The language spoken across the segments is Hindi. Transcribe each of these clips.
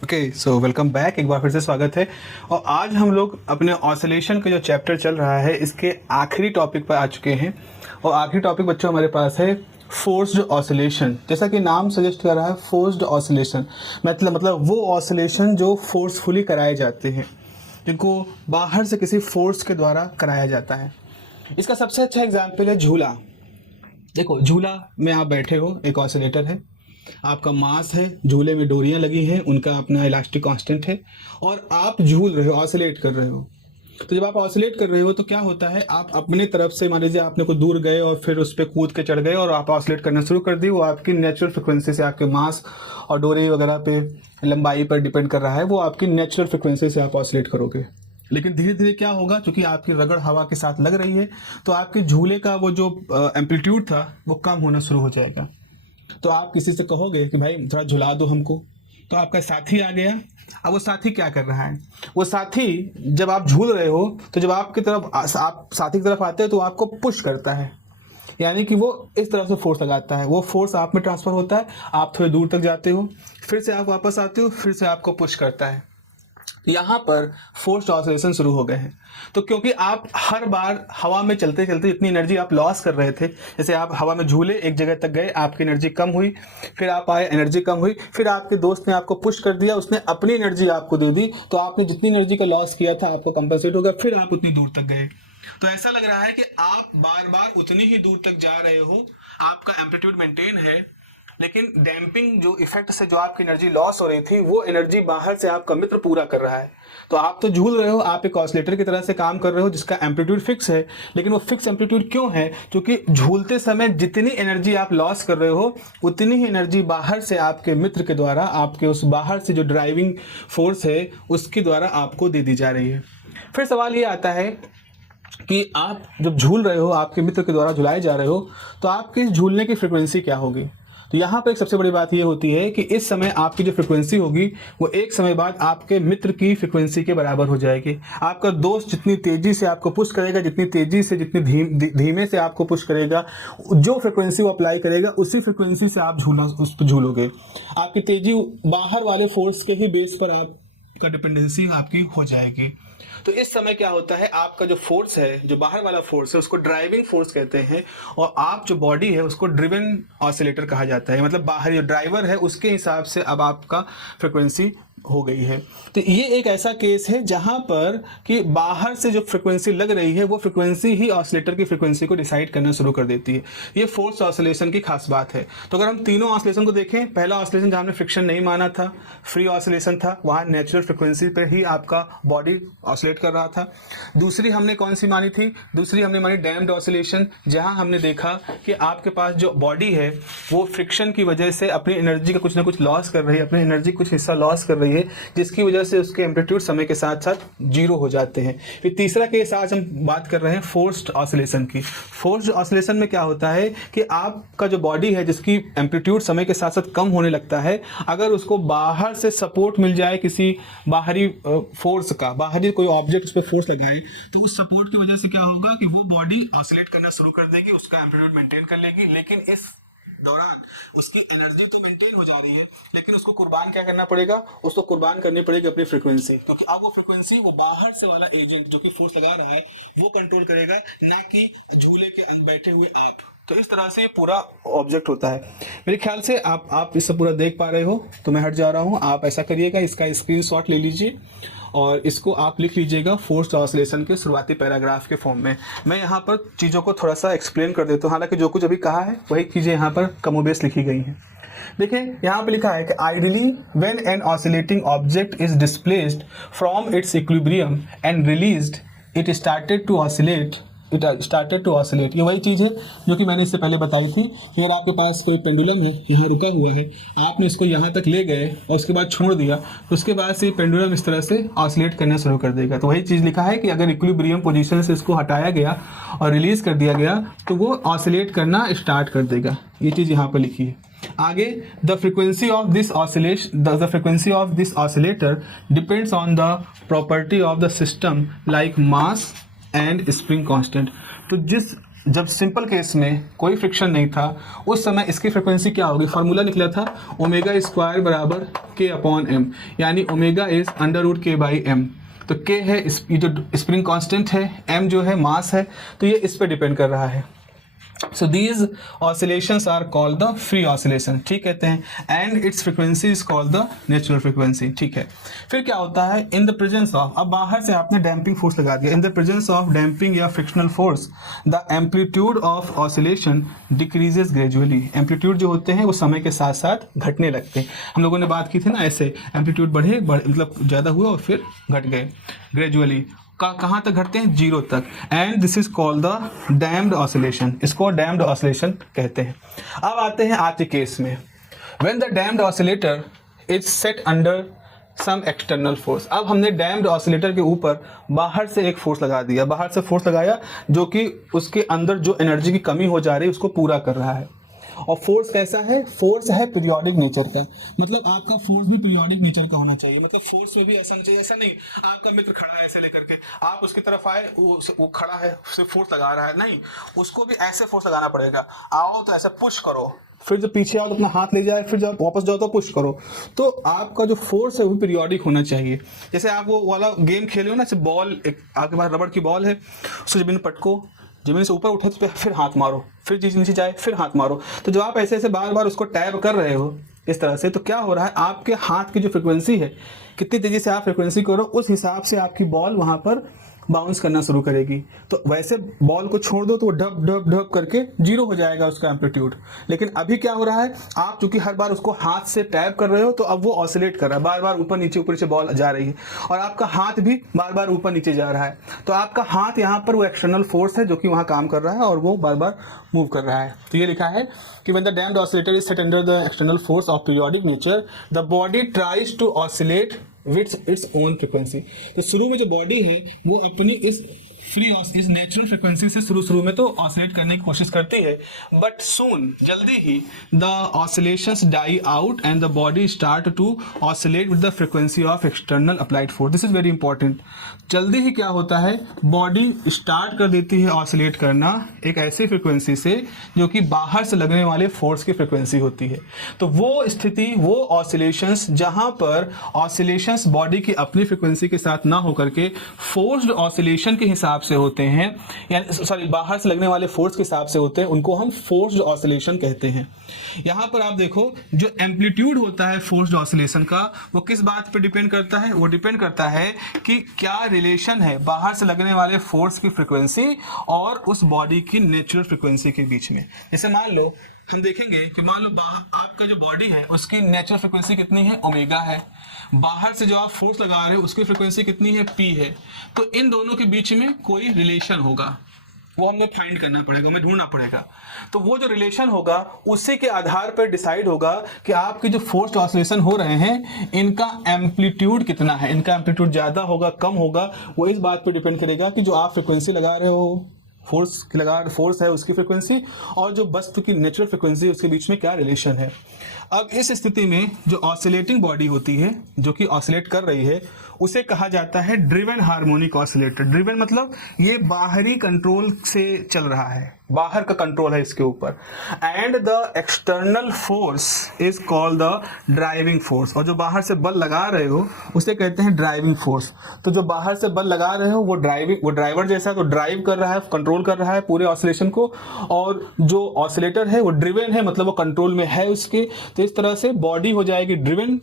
Okay, so welcome back. एक बार फिर से स्वागत है। और आज हम लोग अपने ऑसिलेशन का जो चैप्टर चल रहा है इसके आखिरी टॉपिक पर आ चुके हैं। और आखिरी टॉपिक बच्चों हमारे पास है फोर्स्ड ऑसिलेशन। जैसा कि नाम सजेस्ट कर रहा है, फोर्स्ड ऑसिलेशन मतलब वो ऑसिलेशन जो फोर्सफुली कराए जाते हैं, जिनको बाहर से किसी फोर्स के द्वारा कराया जाता है। इसका सबसे अच्छा एग्जाम्पल है झूला। देखो, झूला में आप बैठे हो, एक ऑसिलेटर है, आपका मास है, झूले में डोरियां लगी हैं, उनका अपना इलास्टिक कांस्टेंट है, और आप झूल रहे हो, ऑसिलेट कर रहे हो। तो जब आप ऑसिलेट कर रहे हो तो क्या होता है, आप अपने तरफ से, मान लीजिए आपने को दूर गए और फिर उस पर कूद के चढ़ गए और आप ऑसिलेट करना शुरू कर दी। वो आपकी नेचुरल फ्रिक्वेंसी से, आपके मास और डोरी वगैरह पे, लंबाई पर डिपेंड कर रहा है, वो आपकी नेचुरल फ्रिक्वेंसी से आप ऑसिलेट करोगे। लेकिन धीरे धीरे क्या होगा, क्योंकि आपकी रगड़ हवा के साथ लग रही है, तो आपके झूले का वो जो एम्पलीट्यूड था वो कम होना शुरू हो जाएगा। तो आप किसी से कहोगे कि भाई थोड़ा झुला दो हमको, तो आपका साथी आ गया। अब वो साथी क्या कर रहा है, वो साथी जब आप झूल रहे हो तो जब आपकी तरफ आप साथी की तरफ आते हो तो आपको पुश करता है, यानी कि वो इस तरह से फोर्स लगाता है। वो फोर्स आप में ट्रांसफर होता है, आप थोड़ी दूर तक जाते हो, फिर से आप वापस आते हो, फिर से आपको पुश करता है। यहाँ पर फोर्स्ड ऑसिलेशन शुरू हो गए हैं। तो क्योंकि आप हर बार हवा में चलते चलते जितनी एनर्जी आप लॉस कर रहे थे, जैसे आप हवा में झूले, एक जगह तक गए, आपकी एनर्जी कम हुई, फिर आप आए, एनर्जी कम हुई, फिर आपके दोस्त ने आपको पुश कर दिया, उसने अपनी एनर्जी आपको दे दी, तो आपने जितनी एनर्जी का लॉस किया था आपको कंपनसेट होगा, फिर आप उतनी दूर तक गए। तो ऐसा लग रहा है कि आप बार बार उतनी ही दूर तक जा रहे हो, आपका एम्पलीट्यूड मेंटेन है, लेकिन डैम्पिंग जो इफेक्ट से जो आपकी एनर्जी लॉस हो रही थी, वो एनर्जी बाहर से आपका मित्र पूरा कर रहा है। तो आप तो झूल रहे हो, आप एक ऑसिलेटर की तरह से काम कर रहे हो जिसका एम्पलीट्यूड फिक्स है। लेकिन वो फिक्स एम्पलीट्यूड क्यों है? क्योंकि झूलते समय जितनी एनर्जी आप लॉस कर रहे हो, उतनी ही एनर्जी बाहर से आपके मित्र के द्वारा, आपके उस बाहर से जो ड्राइविंग फोर्स है उसके द्वारा आपको दे दी जा रही है। फिर सवाल ये आता है कि आप जब झूल रहे हो, आपके मित्र के द्वारा झुलाए जा रहे हो, तो आपके इस झूलने की फ्रिक्वेंसी क्या होगी? तो यहाँ पर एक सबसे बड़ी बात ये होती है कि इस समय आपकी जो फ्रिक्वेंसी होगी वो एक समय बाद आपके मित्र की फ्रिक्वेंसी के बराबर हो जाएगी। आपका दोस्त जितनी तेजी से आपको पुश करेगा, जितनी तेजी से, जितनी धीमे से आपको पुश करेगा, जो फ्रिक्वेंसी वो अप्लाई करेगा उसी फ्रिक्वेंसी से आप उस पर झूलोगे। आपकी तेजी बाहर वाले फोर्स के ही बेस पर आपका डिपेंडेंसी आपकी हो जाएगी। तो इस समय क्या होता है, आपका जो फोर्स है, जो बाहर वाला फोर्स है, उसको ड्राइविंग फोर्स कहते हैं, और आप जो बॉडी है उसको ड्रिवन ऑसिलेटर कहा जाता है। मतलब बाहर जो ड्राइवर है उसके हिसाब से अब आपका फ्रिक्वेंसी हो गई है। तो ये एक ऐसा केस है जहां पर कि बाहर से जो फ्रिक्वेंसी लग रही है वो फ्रिक्वेंसी ही ऑसिलेटर की फ्रिक्वेंसी को डिसाइड करना शुरू कर देती है। ये फोर्स ऑसिलेशन की खास बात है। तो अगर हम तीनों ऑसिलेशन को देखें, पहला ऑसिलेशन जहां हमने फ्रिक्शन नहीं माना था, फ्री ऑसिलेशन था, वहां नेचुरल फ्रिक्वेंसी पर ही आपका बॉडी ऑसिलेट कर रहा था। दूसरी हमने कौन सी मानी थी? दूसरी हमने मानी डैम्प्ड ऑसिलेशन, जहां हमने देखा कि आपके पास जो बॉडी है वो फ्रिक्शन की वजह से अपनी एनर्जी का कुछ ना कुछ लॉस कर रही है, अपनी एनर्जी कुछ हिस्सा लॉस कर रही है, जिसकी वजह से उसके एम्पलीट्यूड समय के साथ साथ जीरो हो जाते हैं। फिर तीसरा केस आज हम बात कर रहे हैं फोर्स्ड ऑसिलेशन की। फोर्स्ड ऑसिलेशन में क्या होता है कि आपका जो बॉडी है जिसकी एम्पलीट्यूड समय के साथ साथ कम होने लगता है, अगर उसको बाहर से सपोर्ट मिल जाए, किसी बाहरी फोर्स का, बाहरी कोई ऑब्जेक्ट उस पर फोर्स लगाए, तो उस सपोर्ट की वजह से क्या होगा कि वो बॉडी ऑसिलेट करना शुरू कर देगी, उसका एम्पलीट्यूड मेंटेन कर लेगी। लेकिन इस दौरान उसकी एनर्जी तो मेंटेन हो जा रही है, लेकिन उसको कुर्बान क्या करना पड़ेगा? उसको कुर्बान करनी पड़ेगी अपनी फ्रीक्वेंसी, क्योंकि अब वो फ्रीक्वेंसी वो बाहर से वाला एजेंट जो कि फोर्स लगा रहा है वो कंट्रोल करेगा, ना कि झूले के बैठे हुए आप। तो इस तरह से पूरा ऑब्जेक्ट होता है। मेरे ख्याल से आप इससे पूरा देख पा रहे हो, तो मैं हट जा रहा हूँ। आप ऐसा करिएगा, इसका स्क्रीनशॉट ले लीजिए और इसको आप लिख लीजिएगा फोर्स्ड ऑसिलेशन के शुरुआती पैराग्राफ के फॉर्म में। मैं यहाँ पर चीज़ों को थोड़ा सा एक्सप्लेन कर देता हूँ, हालांकि जो कुछ अभी कहा है वही चीज़ें यहाँ पर कमोबेश लिखी गई हैं। देखिए, यहाँ पे लिखा है कि ideally when an oscillating object is displaced from its equilibrium and released it started to oscillate. ये वही चीज़ है जो कि मैंने इससे पहले बताई थी कि अगर आपके पास कोई पेंडुलम है, यहाँ रुका हुआ है, आपने इसको यहाँ तक ले गए और उसके बाद छोड़ दिया, तो उसके बाद से पेंडुलम इस तरह से ऑसिलेट करना शुरू कर देगा। तो वही चीज़ लिखा है कि अगर इक्विलिब्रियम पोजीशन से इसको हटाया गया और रिलीज कर दिया गया तो वो ऑसिलेट करना स्टार्ट कर देगा। ये चीज़ यहाँ पर लिखी है। आगे, the frequency of this oscillator depends on the property of the system like mass and spring constant. तो जिस जब सिंपल केस में कोई फ्रिक्शन नहीं था उस समय इसकी फ्रिक्वेंसी क्या होगी, फार्मूला निकला था ओमेगा स्क्वायर बराबर के अपॉन एम, यानी ओमेगा इज अंडर रूट के बाई एम। तो के है ये जो स्प्रिंग कांस्टेंट है, एम जो है मास है, तो ये इस पे डिपेंड कर रहा है। So these oscillations are called the free oscillation, ठीक कहते हैं, and its frequency is called the natural frequency, ठीक है। फिर क्या होता है, in the presence of, अब बाहर से आपने damping force लगा दिया, in the presence of damping या frictional force, the amplitude of oscillation decreases gradually। amplitude जो होते हैं वो समय के साथ साथ घटने लगते हैं। हम लोगों ने बात की थी ना, ऐसे amplitude बढ़े मतलब ज़्यादा हुआ और फिर घट गए gradually। कहाँ तक घटते हैं, 0 तक। And this is called the damped oscillation, इसको डैम्ड ऑसिलेशन कहते हैं। अब आते हैं आज के केस में, when the damped oscillator is set under some external force. अब हमने डैम्ड ऑसिलेटर के ऊपर बाहर से एक फोर्स लगा दिया, बाहर से फोर्स लगाया जो कि उसके अंदर जो एनर्जी की कमी हो जा रही है उसको पूरा कर रहा है। और फोर्स कैसा है, फोर्स है पीरियोडिक नेचर का, मतलब आपका फोर्स भी पीरियोडिक नेचर का होना चाहिए। मतलब फोर्स में भी ऐसा नहीं चाहिए, ऐसा नहीं आपका मित्र खड़ा है ऐसे लेकर के आप उसकी तरफ आए, वो खड़ा है सिर्फ फोर्स लगा रहा है, नहीं, उसको भी ऐसे फोर्स लगाना पड़ेगा। आओ तो ऐसा पुश करो, फिर जब पीछे आओ तो अपना हाथ ले जाए, फिर जब वापस जाओ तो पुश करो। तो आपका जो फोर्स है वो पीरियोडिक होना चाहिए। जैसे आप वो वाला गेम खेले हो ना, जैसे बॉल, एक आपके पास रबड़ की बॉल है, उसको जमीन पटको, जमीन से ऊपर उठो तो फिर हाथ मारो, फिर नीचे जाए फिर हाथ मारो। तो जब आप ऐसे ऐसे बार बार उसको टैप कर रहे हो इस तरह से, तो क्या हो रहा है, आपके हाथ की जो फ्रिक्वेंसी है, कितनी तेजी से आप फ्रिक्वेंसी करो उस हिसाब से आपकी बॉल वहाँ पर बाउंस करना शुरू करेगी। तो वैसे बॉल को छोड़ दो तो वो ढप ढप ढप करके 0 हो जाएगा उसका एम्पलीट्यूड। लेकिन अभी क्या हो रहा है, आप चूंकि हर बार उसको हाथ से टैप कर रहे हो तो अब वो ऑसिलेट कर रहा है, बार बार ऊपर नीचे बॉल जा रही है, और आपका हाथ भी बार बार ऊपर नीचे जा रहा है। तो आपका हाथ यहाँ पर वो एक्सटर्नल फोर्स है जो कि वहाँ काम कर रहा है और वो बार बार मूव कर रहा है। तो ये लिखा है कि when the damped oscillator is set under the external force of periodic nature, the body tries to oscillate with its own frequency। तो शुरू में जो बॉडी है वो अपनी इस इस नेचुरल फ्रिक्वेंसी से शुरू में तो ऑसिलेट करने की कोशिश करती है, बट सून, जल्दी ही, the oscillations die out and the body start to oscillate with the frequency of external applied force. This is very important. जल्दी ही क्या होता है, बॉडी स्टार्ट कर देती है ऑसिलेट करना एक ऐसी फ्रिक्वेंसी से जो कि बाहर से लगने वाले फोर्स की फ्रिक्वेंसी होती है। तो वो स्थिति, वो ऑसिलेशंस जहां पर ऑसिलेशंस बॉडी की अपनी फ्रिक्वेंसी के साथ ना होकर के फोर्स्ड ऑसिलेशन के हिसाब से होते हैं, यानी सॉरी बाहर से लगने वाले फोर्स के हिसाब से होते हैं, उनको हम फोर्स्ड ऑसिलेशन कहते हैं। यहां पर आप देखो जो एम्पलीट्यूड होता है फोर्स्ड ऑसिलेशन का, वो किस बात पे डिपेंड करता है, वो डिपेंड करता है कि क्या रिलेशन है बाहर से लगने वाले फोर्स की फ्रिक्वेंसी और उस बॉडी की नेचुरल फ्रिक्वेंसी के बीच में। जैसे मान लो हम देखेंगे कि मान लो आपका जो बॉडी है उसकी नेचुरल फ्रिक्वेंसी कितनी है, ओमेगा है, बाहर से जो आप फोर्स लगा रहे हो उसकी फ्रिक्वेंसी कितनी है, पी है। तो इन दोनों के बीच में कोई रिलेशन होगा, वो हमें फाइंड करना पड़ेगा, हमें ढूंढना पड़ेगा। तो वो जो रिलेशन होगा उसी के आधार पर डिसाइड होगा कि आपके जो फोर्स्ड ऑसिलेशन हो रहे हैं इनका एम्पलीट्यूड कितना है। इनका एम्पलीट्यूड ज़्यादा होगा कम होगा, वो इस बात पर डिपेंड करेगा कि जो आप फ्रिक्वेंसी लगा रहे हो, फोर्स है उसकी फ्रिक्वेंसी और जो वस्तु की नेचुरल फ्रिक्वेंसी उसके बीच में क्या रिलेशन है। अब इस स्थिति में जो ऑसिलेटिंग बॉडी होती है जो कि ऑसिलेट कर रही है उसे कहा जाता है ड्रिवन हार्मोनिक ऑसिलेटर। ड्रिवन मतलब ये बाहरी कंट्रोल से चल रहा है, बाहर का कंट्रोल है इसके ऊपर। And the external force is called the driving force, और जो बाहर से बल लगा रहे हो उसे कहते हैं ड्राइविंग फोर्स। तो जो बाहर से बल लगा रहे हो वो ड्राइवर जैसा तो ड्राइव कर रहा है, कंट्रोल कर रहा है पूरे ऑसिलेशन को, और जो ऑसिलेटर है वो ड्रिवन है, मतलब वो कंट्रोल में है उसके। तो इस तरह से बॉडी हो जाएगी ड्रिवन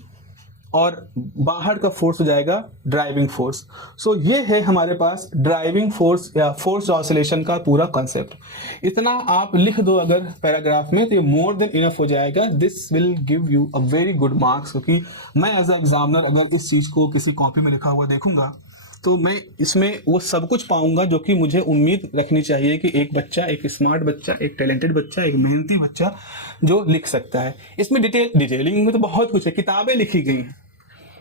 और बाहर का फोर्स हो जाएगा ड्राइविंग फोर्स। सो ये है हमारे पास ड्राइविंग फोर्स या फोर्स ऑसिलेशन का पूरा कॉन्सेप्ट। इतना आप लिख दो अगर पैराग्राफ में तो ये मोर देन इनफ हो जाएगा। This will give you a very good marks, क्योंकि मैं एज अ एग्जामिनर अगर इस चीज़ को किसी कॉपी में लिखा हुआ देखूंगा तो मैं इसमें वो सब कुछ पाऊंगा जो कि मुझे उम्मीद रखनी चाहिए कि एक बच्चा, एक स्मार्ट बच्चा, एक टैलेंटेड बच्चा, एक मेहनती बच्चा जो लिख सकता है। इसमें डिटेलिंग में तो बहुत कुछ है, किताबें लिखी गई हैं,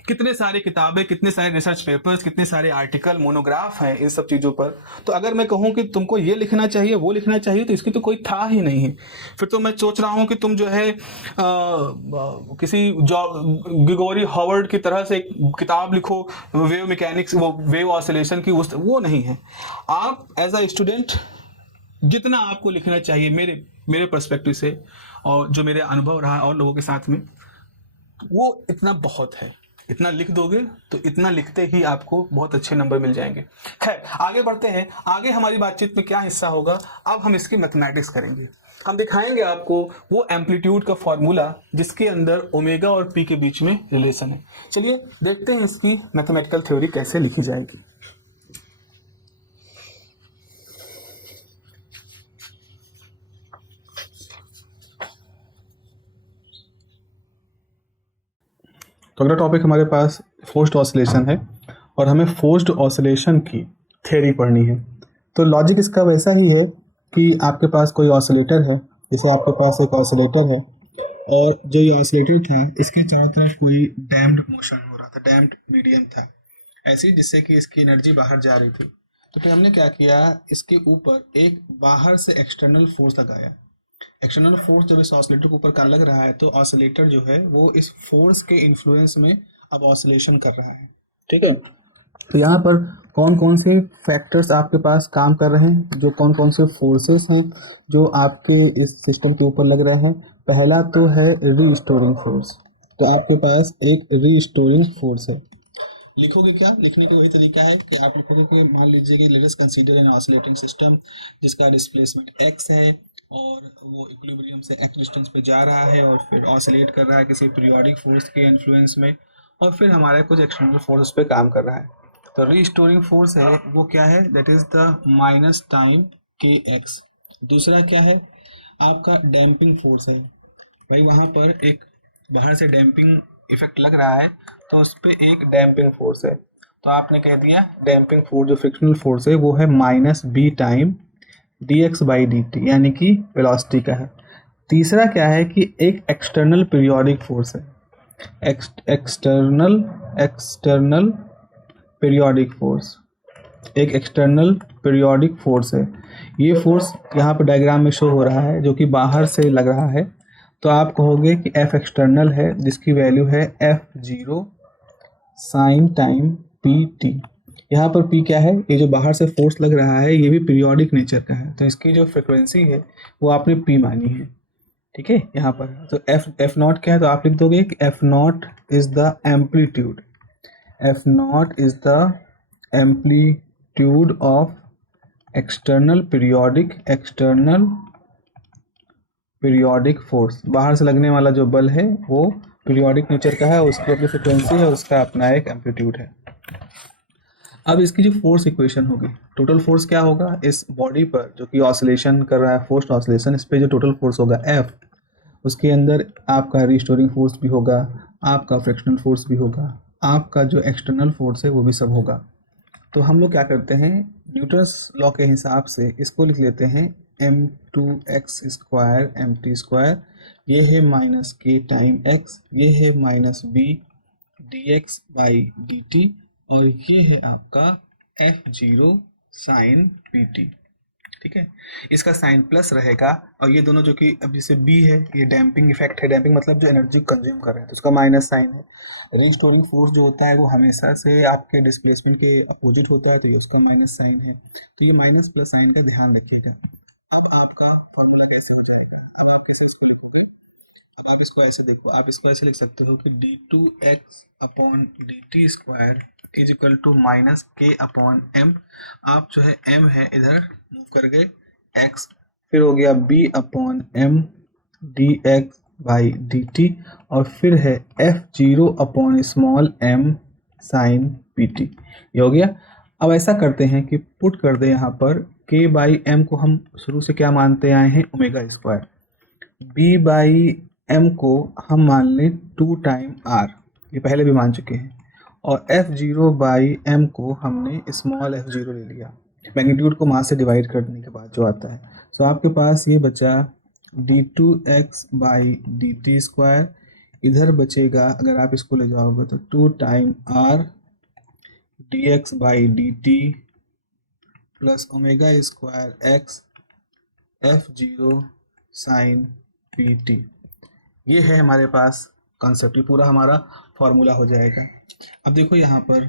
कितने सारे किताबें, कितने सारे रिसर्च पेपर्स, कितने सारे आर्टिकल, मोनोग्राफ हैं इन सब चीज़ों पर। तो अगर मैं कहूँ कि तुमको ये लिखना चाहिए वो लिखना चाहिए तो इसकी तो कोई था ही नहीं है। फिर तो मैं सोच रहा हूँ कि तुम जो है किसी ग्रिगोरी हॉवर्ड की तरह से एक किताब लिखो वेव मैकेनिक्स, वो वेव ऑसिलेशन की, वो नहीं है। आप एज अ स्टूडेंट जितना आपको लिखना चाहिए मेरे मेरे पर्सपेक्टिव से और जो मेरे अनुभव रहा और लोगों के साथ में, वो इतना बहुत है। इतना लिख दोगे तो इतना लिखते ही आपको बहुत अच्छे नंबर मिल जाएंगे। खैर आगे बढ़ते हैं। आगे हमारी बातचीत में क्या हिस्सा होगा, अब हम इसकी मैथमेटिक्स करेंगे। हम दिखाएंगे आपको वो एम्पलीट्यूड का फॉर्मूला जिसके अंदर ओमेगा और पी के बीच में रिलेशन है। चलिए देखते हैं इसकी मैथमेटिकल थ्योरी कैसे लिखी जाएगी। तो अगला टॉपिक हमारे पास फोर्स्ड ऑसिलेशन है और हमें फोर्स्ड ऑसिलेशन की थ्योरी पढ़नी है। तो लॉजिक इसका वैसा ही है कि आपके पास कोई ऑसिलेटर है, जैसे आपके पास एक ऑसिलेटर है और जो ये ऑसिलेटर था इसके चारों तरफ कोई डैम्ड मोशन हो रहा था, डैम्ड मीडियम था ऐसी, जिससे कि इसकी एनर्जी बाहर जा रही थी। तो फिर हमने क्या किया, इसके ऊपर एक बाहर से एक्सटर्नल फोर्स लगाया। एक्सटर्नल फोर्स जब इस ऑसिलेटर के ऊपर का लग रहा है तो ऑसिलेटर जो है वो इस फोर्स के इन्फ्लुएंस में अब ऑसिलेशन कर रहा है। ठीक है, तो यहाँ पर कौन कौन से फैक्टर्स आपके पास काम कर रहे हैं, जो कौन कौन से फोर्सेस हैं जो आपके इस सिस्टम के ऊपर लग रहे हैं। पहला तो है रीस्टोरिंग फोर्स। तो आपके पास एक रीस्टोरिंग फोर्स है। लिखोगे क्या, लिखने का वही तरीका है कि आप लिखोगे कि मान लीजिए कि let us consider N oscillating system जिसका डिस्प्लेसमेंट x है और वो इक्विलिब्रियम से x डिस्टेंस पे जा रहा है और फिर ऑसिलेट कर रहा है किसी पीरियोडिक फोर्स के इन्फ्लुएंस में, और फिर हमारा कुछ एक्सटर्नल फोर्स पे काम कर रहा है। तो रीस्टोरिंग फोर्स है वो क्या है, that is the minus time kx। दूसरा क्या है, आपका डैम्पिंग फोर्स है। भाई वहाँ पर एक बाहर से डैम्पिंग इफेक्ट लग रहा है तो उस पर एक डैम्पिंग फोर्स है। तो आपने कह दिया डैम्पिंग फोर्स जो फ्रिक्शनल फोर्स है वो है minus b time d x by d t, यानी कि वेलोसिटी का है। तीसरा क्या है कि एक एक्सटर्नल पीरियोडिक फोर्स है। एक्सटर्नल एक्सटर्नल पीरियोडिक फोर्स, एक एक्सटर्नल पीरियोडिक फोर्स है। ये फोर्स यहाँ पर डायग्राम में शो हो रहा है जो कि बाहर से लग रहा है। तो आप कहोगे कि एफ एक्सटर्नल है जिसकी वैल्यू है F0 sign time P T. यहाँ पर पी क्या है, ये जो बाहर से फोर्स लग रहा है ये भी पीरियोडिक नेचर का है, तो इसकी जो फ्रिक्वेंसी है वो आपने पी मानी है। ठीक है, यहाँ पर तो एफ नॉट क्या है, तो आप लिख दोगे कि F not is the amplitude, F not is the amplitude of external periodic force. बाहर से लगने वाला जो बल है वो पीरियोडिक नेचर का है, उसकी अपनी फ्रिक्वेंसी है और उसका अपना एक एम्पलीट्यूड है। अब इसकी जो फोर्स इक्वेशन होगी, टोटल फोर्स क्या होगा इस बॉडी पर जो कि ऑसिलेशन कर रहा है, फोर्स्ड ऑसिलेशन, इस पे जो टोटल फोर्स होगा F, उसके अंदर आपका रिस्टोरिंग फोर्स भी होगा, आपका फ्रिक्शनल फोर्स भी होगा, आपका जो एक्सटर्नल फोर्स है वो भी सब होगा। तो हम लोग क्या करते हैं, न्यूटन्स लॉ के हिसाब से इसको लिख लेते हैं m2x स्क्वायर mt स्क्वायर, ये है माइनस k टाइम x, ये है minus b dx by dt, और ये है आपका F0 साइन pt। ठीक है, इसका साइन प्लस रहेगा और ये दोनों जो कि अभी से b है ये डैम्पिंग इफेक्ट है, डैम्पिंग मतलब जो एनर्जी कंज्यूम कर रहे हैं तो उसका माइनस साइन है। रीस्टोरिंग फोर्स जो होता है वो हमेशा से आपके डिस्प्लेसमेंट के अपोजिट होता है, तो ये उसका माइनस साइन है। तो ये माइनस प्लस साइन का ध्यान रखिएगा। अब आपका फॉर्मूला कैसे हो जाएगा, अब आप कैसे इसको लिखोगे, अब आप इसको ऐसे देखो, आप इसको ऐसे लिख सकते हो कि d2x upon dt square is equal to minus k upon m। आप जो है m है इधर मूव कर गए x, फिर हो गया b upon m dx by dt, और फिर है F0 upon small m sine pt। ये हो गया। अब ऐसा करते हैं कि पुट कर दे यहाँ पर k बाई m को हम शुरू से क्या मानते आए हैं, omega square, b by m को हम मान लें 2 टाइम r, ये पहले भी मान चुके हैं, और F0 बाई m को हमने स्मॉल f0 ले लिया, मैग्नीट्यूड को मास से डिवाइड करने के बाद जो आता है। तो आपके पास ये बचा d2x बाई dt स्क्वायर, इधर बचेगा अगर आप इसको ले जाओगे तो 2 time r dx by dt plus omega square x F0 sine pt। ये है हमारे पास कॉन्सेप्ट, ये पूरा हमारा फॉर्मूला हो जाएगा। अब देखो यहाँ पर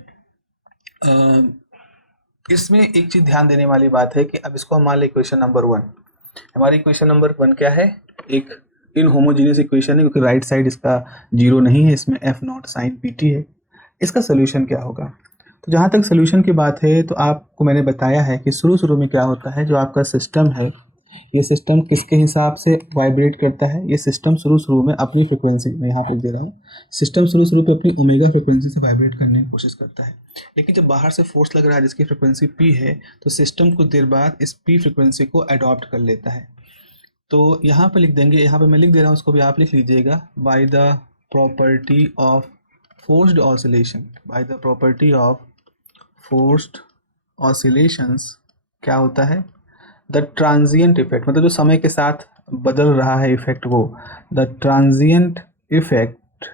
इसमें एक चीज ध्यान देने वाली बात है कि अब इसको हम मान लें इक्वेशन नंबर 1। हमारी इक्वेशन नंबर 1 क्या है? एक इनहोमोजेनियस इक्वेशन है क्योंकि राइट साइड इसका 0 नहीं है, इसमें F naught sine P t है। इसका सोल्यूशन क्या होगा? तो जहाँ तक सोल्यूशन की बात है तो आपको मैंने बताया है कि शुरू में क्या होता है, जो आपका सिस्टम है ये सिस्टम किसके हिसाब से वाइब्रेट करता है? ये सिस्टम शुरू में अपनी फ्रिक्वेंसी, मैं यहाँ पे दे रहा हूँ, सिस्टम शुरू पे अपनी ओमेगा फ्रिक्वेंसी से वाइब्रेट करने की कोशिश करता है। लेकिन जब बाहर से फोर्स लग रहा है जिसकी फ्रिक्वेंसी पी है, तो सिस्टम कुछ देर बाद इस पी फ्रिक्वेंसी को अडॉप्ट कर लेता है। तो यहाँ पे लिख देंगे, यहाँ पे मैं लिख दे रहा हूँ, उसको भी आप लिख लीजिएगा, by the property of forced oscillation, by the property of forced oscillations क्या होता है? द ट्रांजिएंट इफेक्ट, मतलब जो समय के साथ बदल रहा है इफेक्ट, वो द ट्रांजिएंट इफेक्ट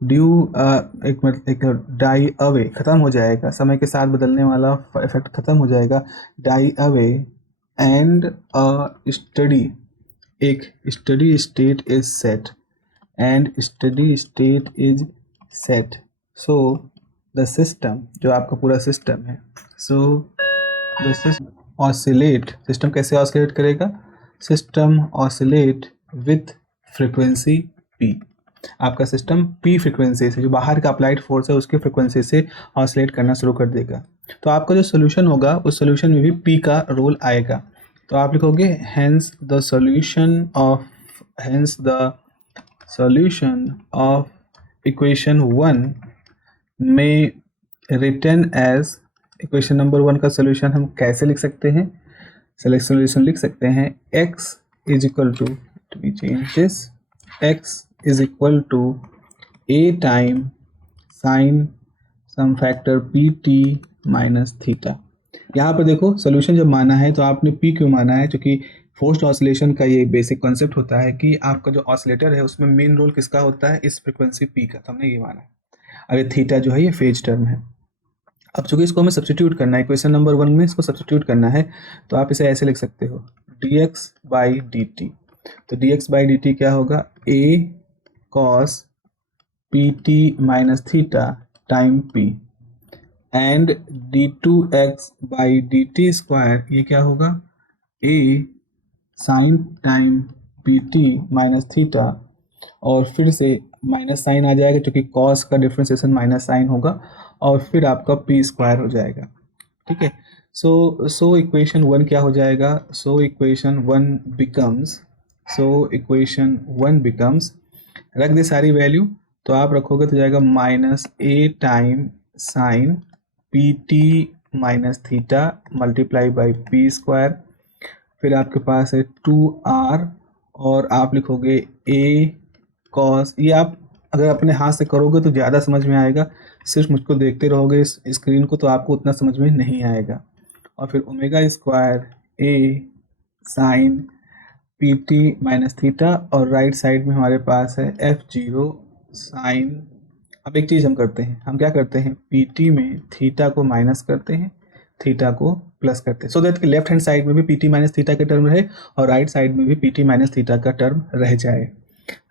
ड्यू एक डाई अवे, खत्म हो जाएगा, समय के साथ बदलने वाला इफेक्ट खत्म हो जाएगा, डाई अवे, एंड एक steady state is set, and steady state is set. So the system, जो आपका पूरा सिस्टम है, so the system oscillate, system कैसे ऑसिलेट करेगा? System oscillate with frequency P. आपका सिस्टम पी फ्रिक्वेंसी से, जो बाहर का अप्लाइड फोर्स है उसकी फ्रिक्वेंसी से ऑसिलेट करना शुरू कर देगा। तो आपका जो सोल्यूशन होगा उस सोल्यूशन में भी पी का रोल आएगा। तो आप लिखोगे hence the solution of equation 1 में रिटन एज, इक्वेशन नंबर 1 का सोल्यूशन हम कैसे लिख सकते हैं? सोल्यूशन लिख सकते हैं x is equal to, x is equal to a time sine some factor p T minus theta. यहाँ पर देखो सोल्यूशन जब माना है तो आपने p क्यों माना है? क्योंकि फोर्स्ड ऑसिलेशन का ये बेसिक कॉन्सेप्ट होता है कि आपका जो ऑसिलेटर है उसमें मेन रोल किसका होता है? इस फ्रिक्वेंसी p का, तो हमने ये माना है। अब ये थीटा जो है ये फेज टर्म है। अब चूंकि इसको हमें सब्स्टिट्यूट करना है, इक्वेशन नंबर 1 में इसको सब्स्टिट्यूट करना है, तो आप इसे ऐसे लिख सकते हो, dx बाई डी टी। तो dx बाई डी टी क्या होगा? a cos p T minus theta time p, and d2x by d t square, ये क्या होगा? a sine time P T minus theta, और फिर से माइनस साइन आ जाएगा क्योंकि कॉस का डिफ्रेंसिएशन माइनस साइन होगा, और फिर आपका पी स्क्वायर हो जाएगा। ठीक है, सो इक्वेशन 1 क्या हो जाएगा? सो इक्वेशन 1 बिकम्स, रख दे सारी वैल्यू, तो आप रखोगे तो जाएगा minus a time sine P T minus theta multiply by p square, फिर आपके पास है 2r, और आप लिखोगे a cos, ये आप अगर अपने हाथ से करोगे तो ज़्यादा समझ में आएगा, सिर्फ मुझको देखते रहोगे इस स्क्रीन को तो आपको उतना समझ में नहीं आएगा। और फिर omega square a sine P T minus theta, और राइट साइड में हमारे पास है f0 साइन। अब एक चीज़ हम करते हैं, हम क्या करते हैं? पी टी में थीटा को माइनस करते हैं, थीटा को प्लस करते हैं, सो दैट कि लेफ्ट हैंड साइड में भी पी टी माइनस थीटा का टर्म रहे और राइट साइड में भी पी टी माइनस थीटा का टर्म रह जाए।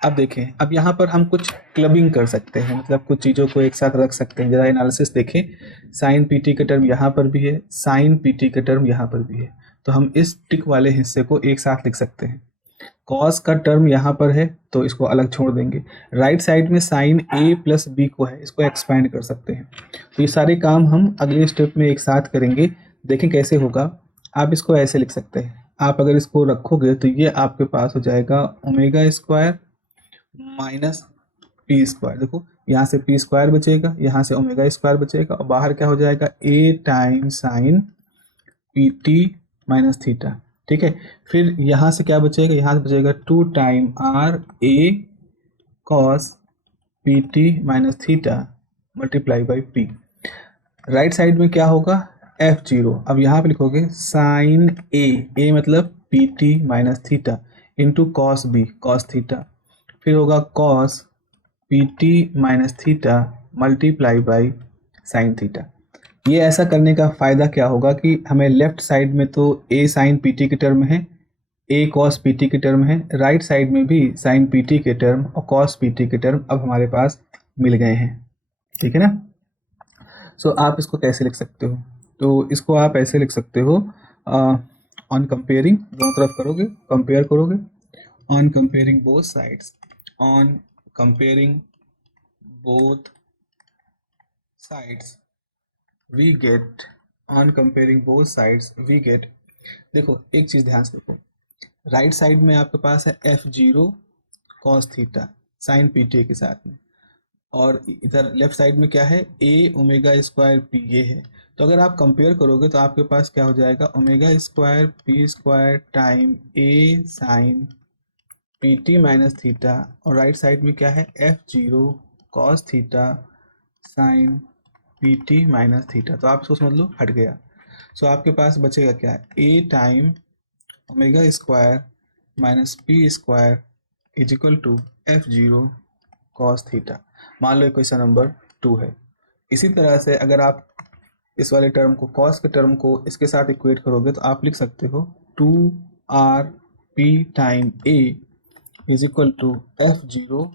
अब देखें, अब यहाँ पर हम कुछ क्लबिंग कर सकते हैं, मतलब कुछ चीज़ों को एक साथ रख सकते हैं। जरा एनालिसिस देखें, साइन पी टी का टर्म यहाँ पर भी है, साइन पी टी का टर्म यहाँ पर भी है, तो हम इस टिक वाले हिस्से को एक साथ लिख सकते हैं। कॉस का टर्म यहाँ पर है तो इसको अलग छोड़ देंगे। राइट साइड में साइन ए प्लस बी को है, इसको एक्सपैंड कर सकते हैं। तो ये सारे काम हम अगले स्टेप में एक साथ करेंगे, देखें कैसे होगा। आप इसको ऐसे लिख सकते हैं, आप अगर इसको रखोगे तो ये आपके पास हो जाएगा omega square minus P square. देखो यहाँ से पी स्क्वायर बचेगा, यहाँ से ओमेगा स्क्वायर बचेगा, और बाहर क्या हो जाएगा? A time sine P T minus theta. ठीक है, फिर यहाँ से क्या बचेगा? यहाँ से बचेगा 2 time r a cos P T minus theta multiply by p. Right side में क्या होगा? f0। अब यहाँ पे लिखोगे साइन ए मतलब P T minus theta into cos B cos theta, फिर होगा cos P T minus theta multiply by sine theta. ये ऐसा करने का फ़ायदा क्या होगा कि हमें लेफ्ट साइड में तो a साइन पी टी के टर्म है, a कॉस पी टी के टर्म है, राइट साइड में भी साइन पी टी के टर्म और कॉस पी टी के टर्म अब हमारे पास मिल गए हैं। ठीक है ना? सो आप इसको कैसे लिख सकते हो? तो इसको आप ऐसे लिख सकते हो, ऑन कंपेयरिंग, दोनों तरफ करोगे, कंपेयर करोगे, on comparing both sides, on comparing both sides we get, on comparing both sides we get. देखो एक चीज़ ध्यान से देखो, राइट साइड में आपके पास है F0 cos theta sine P T के साथ में, और इधर लेफ्ट साइड में क्या है, ए ओमेगा स्क्वायर पी ये है। तो अगर आप कंपेयर करोगे तो आपके पास क्या हो जाएगा, omega square P square time A sine P T minus theta, और राइट साइड में क्या है, F0 cos theta sine P T minus theta. तो आप इसको समझ लो हट गया। सो आपके पास बचेगा क्या है, A time omega square minus P square is equal to F0 cos theta. मान लो इक्वेशन नंबर 2 है। इसी तरह से अगर आप इस वाले टर्म को, कॉस के टर्म को इसके साथ इक्वेट करोगे तो आप लिख सकते हो 2RP time A is equal to F0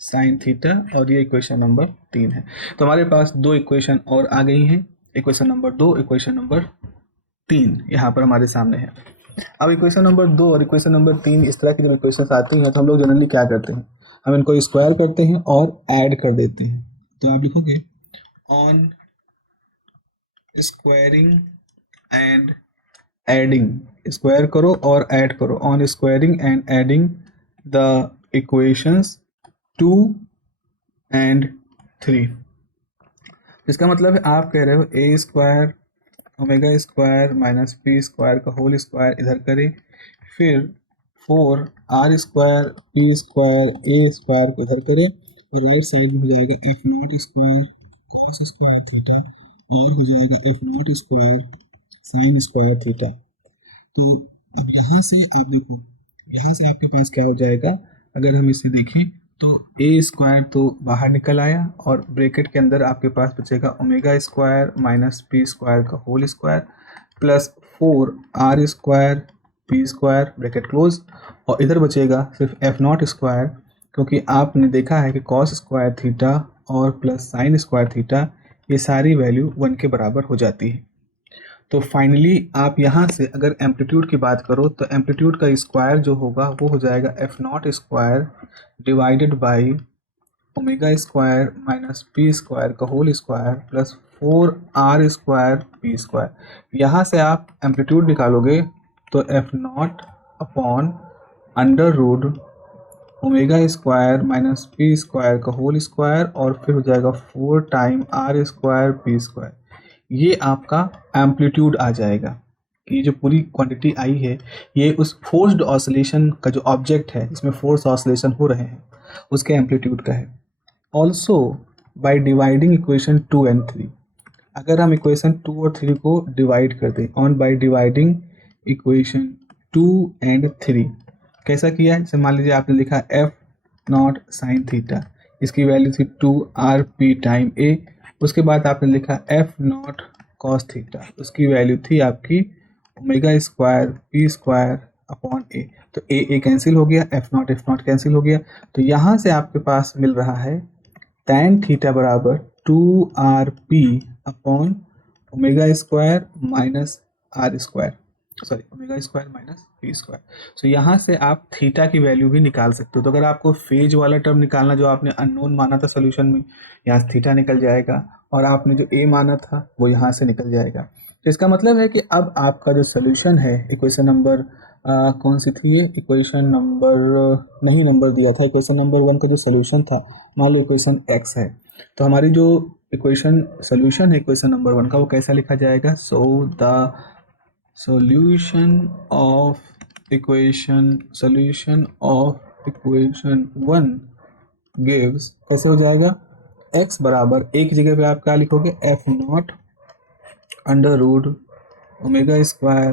sine theta, और ये इक्वेशन नंबर 3 है। तो हमारे पास दो इक्वेशन और आ गई हैं, इक्वेशन नंबर 2, इक्वेशन नंबर 3 यहाँ पर हमारे सामने है। अब इक्वेशन नंबर 2 और इक्वेशन नंबर 3 इस तरह की जब इक्वेशन आती हैं तो हम लोग जनरली क्या करते हैं, हम इनको स्क्वायर करते हैं और ऐड कर देते हैं। तो आप लिखोगे on squaring and adding, square करो और ऐड करो, on squaring and adding the equations 2 and 3। इसका मतलब है आप कह रहे हो A square omega square minus P square का होल स्क्वायर इधर करें, फिर 4 R square P square A square को इधर करें, और राइट साइड में हो जाएगा F naught square cos square theta, और हो जाएगा F naught square sine square theta. तो अब यहाँ से आप देखो, यहाँ से आपके पास क्या हो जाएगा, अगर हम इसे देखें तो ए स्क्वायर तो बाहर निकल आया, और ब्रैकेट के अंदर आपके पास बचेगा omega square minus P square का whole square plus 4 R square P square bracket close, और इधर बचेगा सिर्फ एफ नॉट स्क्वायर, क्योंकि आपने देखा है कि कॉस स्क्वायर थीटा और प्लस साइन स्क्वायर थीटा ये सारी वैल्यू 1 के बराबर हो जाती है। तो फाइनली आप यहाँ से अगर एम्पलीट्यूड की बात करो तो एम्पलीट्यूड का स्क्वायर जो होगा वो हो जाएगा F naught square divided by omega square minus P square का whole square plus 4 R square P square. यहाँ से आप एम्पलीट्यूड निकालोगे तो F naught upon under root omega square minus P square का होल स्क्वायर, और फिर हो जाएगा 4 time R square P square. ये आपका एम्पलीट्यूड आ जाएगा। ये जो पूरी क्वांटिटी आई है ये उस फोर्स्ड ऑसिलेशन का जो ऑब्जेक्ट है, इसमें फोर्स ऑसिलेशन हो रहे हैं, उसके एम्पलीट्यूड का है। Also by dividing equation 2 and 3, अगर हम इक्वेशन 2 और 3 को डिवाइड कर दें, on by dividing equation 2 and 3, कैसा किया है, जैसे मान लीजिए आपने लिखा एफ नॉट साइन थीटा, इसकी वैल्यू थी 2 आर पी टाइम ए, उसके बाद आपने लिखा एफ नॉट कॉस थीटा, उसकी वैल्यू थी आपकी omega square P square upon A. तो ए कैंसिल हो गया, एफ नॉट कैंसिल हो गया, तो यहाँ से आपके पास मिल रहा है tan थीटा बराबर 2 R P upon omega square minus R square, sorry omega square minus P square. So यहाँ से आप थीटा की वैल्यू भी निकाल सकते हो। तो अगर आपको फेज वाला टर्म निकालना जो आपने अननोन माना था सोल्यूशन में, यहाँ से थीटा निकल जाएगा, और आपने जो ए माना था वो यहाँ से निकल जाएगा। तो इसका मतलब है कि अब आपका जो सोल्यूशन है, इक्वेशन नंबर कौन सी थी ये, इक्वेशन नंबर नहीं नंबर दिया था, इक्वेशन नंबर 1 का जो सोल्यूशन था, मान लो इक्वेशन एक्स है, तो हमारी जो इक्वेशन सोल्यूशन है इक्वेशन नंबर 1 का वो कैसा लिखा जाएगा, so the solution of equation 1 gives, कैसे हो जाएगा, x बराबर एक जगह पे आप क्या लिखोगे, F naught under root omega square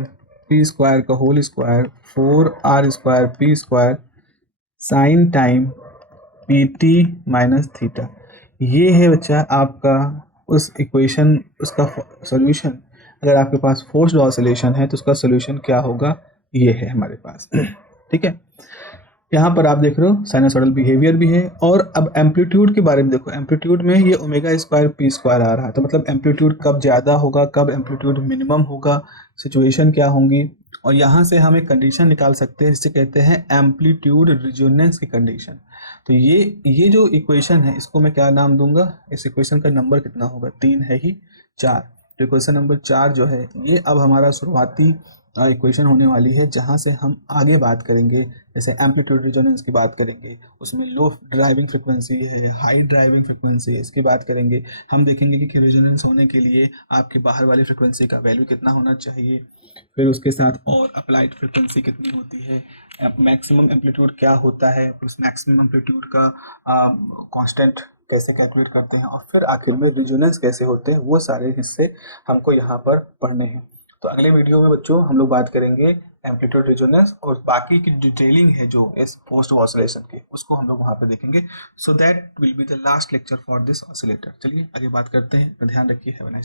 P square का whole square 4 R square P square sine time P T minus theta. ये है बच्चा आपका उस इक्वेशन, उसका सॉल्यूशन। अगर आपके पास फोर्स्ड ऑसिलेशन है तो उसका सोल्यूशन क्या होगा, ये है हमारे पास। ठीक है, यहाँ पर आप देख रहे हो साइनसोइडल बिहेवियर भी है। और अब एम्पलीट्यूड के बारे में देखो, एम्पलीट्यूड में ये ओमेगा स्क्वायर पी स्क्वायर आ रहा है, तो मतलब एम्पलीट्यूड कब ज़्यादा होगा, कब एम्पलीट्यूड मिनिमम होगा, सिचुएशन क्या होंगी। और यहाँ से हम एक कंडीशन निकाल सकते हैं जिसे कहते हैं एम्पलीट्यूड रिजोनेंस की कंडीशन। तो ये जो इक्वेशन है इसको मैं क्या नाम दूंगा, इस इक्वेशन का नंबर कितना होगा, 3 है ही 4। तो इक्वेशन नंबर 4 जो है ये अब हमारा शुरुआती इक्वेशन होने वाली है, जहाँ से हम आगे बात करेंगे। जैसे एम्पलीट्यूड रिजोनेंस की बात करेंगे, उसमें लो ड्राइविंग फ्रिक्वेंसी है, हाई ड्राइविंग फ्रिक्वेंसी है, इसकी बात करेंगे। हम देखेंगे कि रिजोनेंस होने के लिए आपके बाहर वाली फ्रिक्वेंसी का वैल्यू कितना होना चाहिए, फिर उसके साथ और अप्लाइड फ्रिक्वेंसी कितनी होती है, मैक्सिमम एम्पलीट्यूड क्या होता है, उस मैक्सिमम एम्पलीट्यूड का कांस्टेंट कैसे कैलकुलेट करते हैं, और फिर आखिर में रिजोनेंस कैसे होते हैं, वो सारे हिस्से हमको यहाँ पर पढ़ने हैं। तो अगले वीडियो में बच्चों हम लोग बात करेंगे एम्पलीट्यूड रिजोनेंस, और बाकी की डिटेलिंग है जो इस पोस्ट ऑसिलेशन की, उसको हम लोग वहाँ पे देखेंगे। So that will be the last lecture for this oscillator. चलिए आगे बात करते हैं, ध्यान रखिए। Have a nice